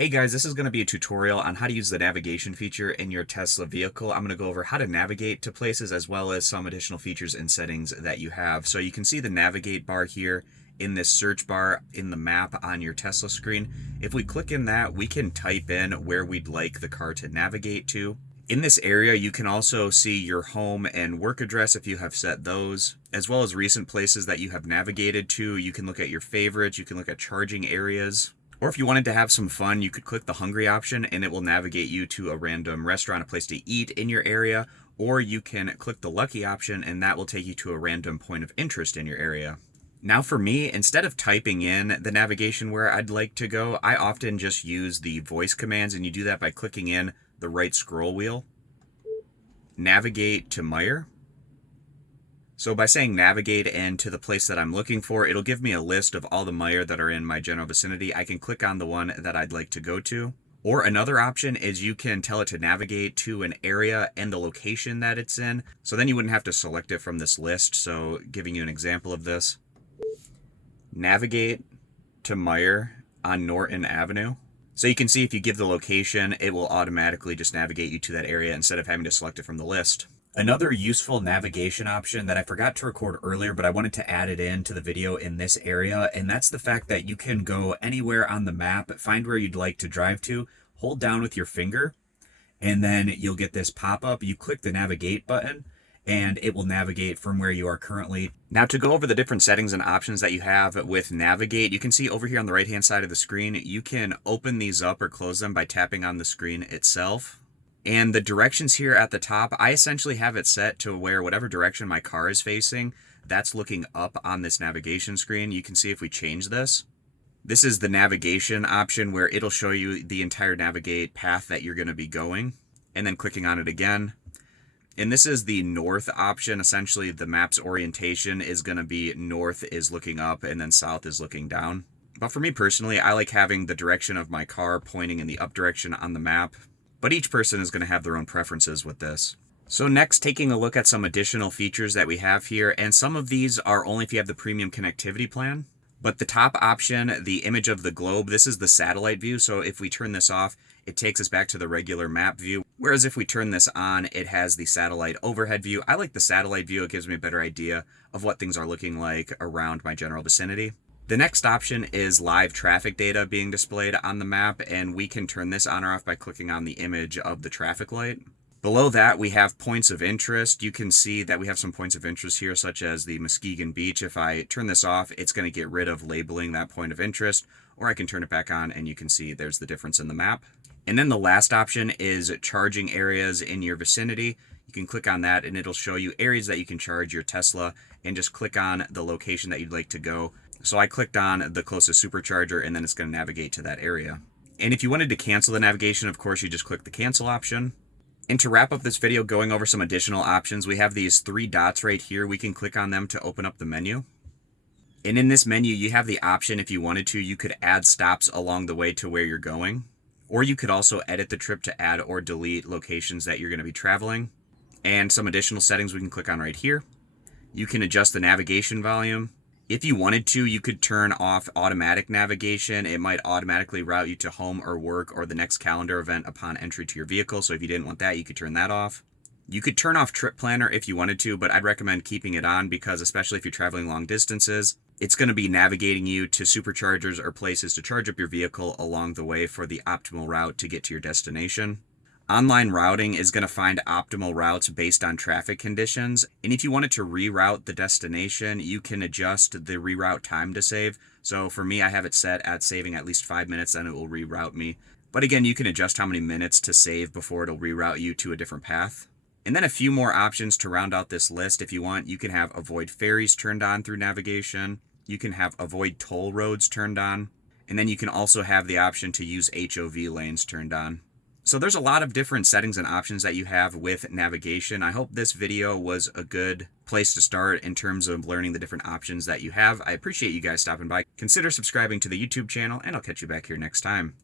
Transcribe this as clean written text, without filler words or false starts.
Hey guys, this is going to be a tutorial on how to use the navigation feature in your Tesla vehicle. I'm going to go over how to navigate to places as well as some additional features and settings that you have. So you can see the navigate bar here in this search bar in the map on your Tesla screen. If we click in that, we can type in where we'd like the car to navigate to. In this area, you can also see your home and work address if you have set those, as well as recent places that you have navigated to. You can look at your favorites, you can look at charging areas. Or if you wanted to have some fun, you could click the hungry option and it will navigate you to a random restaurant, a place to eat in your area. Or you can click the lucky option and that will take you to a random point of interest in your area. Now for me, instead of typing in the navigation where I'd like to go, I often just use the voice commands, and you do that by clicking in the right scroll wheel. Navigate to Meijer. So by saying navigate and to the place that I'm looking for, it'll give me a list of all the Meijer that are in my general vicinity. I can click on the one that I'd like to go to. Or another option is you can tell it to navigate to an area and the location that it's in. So then you wouldn't have to select it from this list. So giving you an example of this. Navigate to Meijer on Norton Avenue. So you can see if you give the location, it will automatically just navigate you to that area instead of having to select it from the list. Another useful navigation option that I forgot to record earlier, but I wanted to add it into the video in this area, and that's the fact that you can go anywhere on the map, find where you'd like to drive to, hold down with your finger, and then you'll get this pop-up. You click the navigate button, and it will navigate from where you are currently. Now to go over the different settings and options that you have with Navigate, you can see over here on the right-hand side of the screen, you can open these up or close them by tapping on the screen itself. And the directions here at the top, I essentially have it set to where whatever direction my car is facing, that's looking up on this navigation screen. You can see if we change this. This is the navigation option where it'll show you the entire navigate path that you're going to be going, and then clicking on it again. And this is the north option. Essentially, the map's orientation is going to be north is looking up and then south is looking down. But for me personally, I like having the direction of my car pointing in the up direction on the map. But each person is going to have their own preferences with this. So next, taking a look at some additional features that we have here, and some of these are only if you have the premium connectivity plan. But the top option, the image of the globe, this is the satellite view. So if we turn this off, it takes us back to the regular map view. Whereas if we turn this on, it has the satellite overhead view. I like the satellite view. It gives me a better idea of what things are looking like around my general vicinity. The next option is live traffic data being displayed on the map, and we can turn this on or off by clicking on the image of the traffic light. Below that, we have points of interest. You can see that we have some points of interest here, such as the Muskegon Beach. If I turn this off, it's going to get rid of labeling that point of interest, or I can turn it back on and you can see there's the difference in the map. And then the last option is charging areas in your vicinity. You can click on that and it'll show you areas that you can charge your Tesla, and just click on the location that you'd like to go. So I clicked on the closest supercharger and then it's going to navigate to that area. And if you wanted to cancel the navigation, of course, you just click the cancel option. And to wrap up this video going over some additional options, we have these three dots right here. We can click on them to open up the menu. And in this menu, you have the option, if you wanted to, you could add stops along the way to where you're going. Or you could also edit the trip to add or delete locations that you're going to be traveling. And some additional settings we can click on right here. You can adjust the navigation volume. If you wanted to, you could turn off automatic navigation. It might automatically route you to home or work or the next calendar event upon entry to your vehicle. So if you didn't want that, you could turn that off. You could turn off Trip Planner if you wanted to, but I'd recommend keeping it on because especially if you're traveling long distances, it's going to be navigating you to superchargers or places to charge up your vehicle along the way for the optimal route to get to your destination. Online routing is going to find optimal routes based on traffic conditions. And if you wanted to reroute the destination, you can adjust the reroute time to save. So for me, I have it set at saving at least 5 minutes, then it will reroute me. But again, you can adjust how many minutes to save before it'll reroute you to a different path. And then a few more options to round out this list. If you want, you can have avoid ferries turned on through navigation. You can have avoid toll roads turned on. And then you can also have the option to use HOV lanes turned on. So there's a lot of different settings and options that you have with navigation. I hope this video was a good place to start in terms of learning the different options that you have. I appreciate you guys stopping by. Consider subscribing to the YouTube channel, and I'll catch you back here next time.